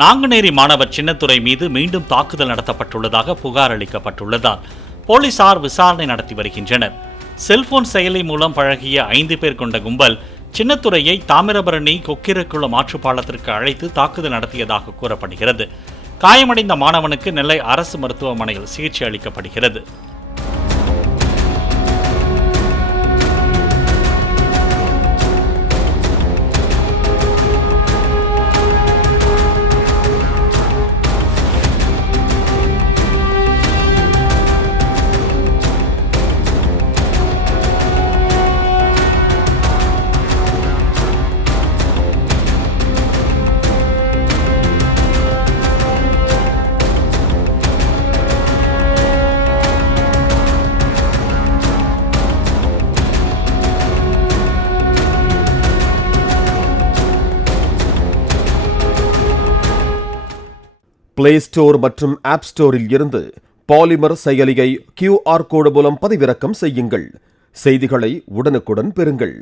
நாங்குநேரி மாணவர் சின்னத்துரை மீது மீண்டும் தாக்குதல் நடத்தப்பட்டுள்ளதாக புகார் அளிக்கப்பட்டுள்ளதால் போலீசார் விசாரணை நடத்தி வருகின்றனர். செல்போன் செயலி மூலம் பழகிய 5 பேர் கொண்ட கும்பல் சின்னத்துரையை தாமிரபரணி கொக்கிரக்குளம் ஆற்றுப்பாலத்திற்கு அழைத்து தாக்குதல் நடத்தியதாக கூறப்படுகிறது. காயமடைந்த மாணவனுக்கு நெல்லை அரசு மருத்துவமனையில் சிகிச்சை அளிக்கப்படுகிறது. பிளே ஸ்டோர் மற்றும் ஆப் ஸ்டோரில் இருந்து பாலிமர் செயலியை QR கோடு மூலம் பதிவிறக்கம் செய்யுங்கள். செய்திகளை உடனுக்குடன் பெறுங்கள்.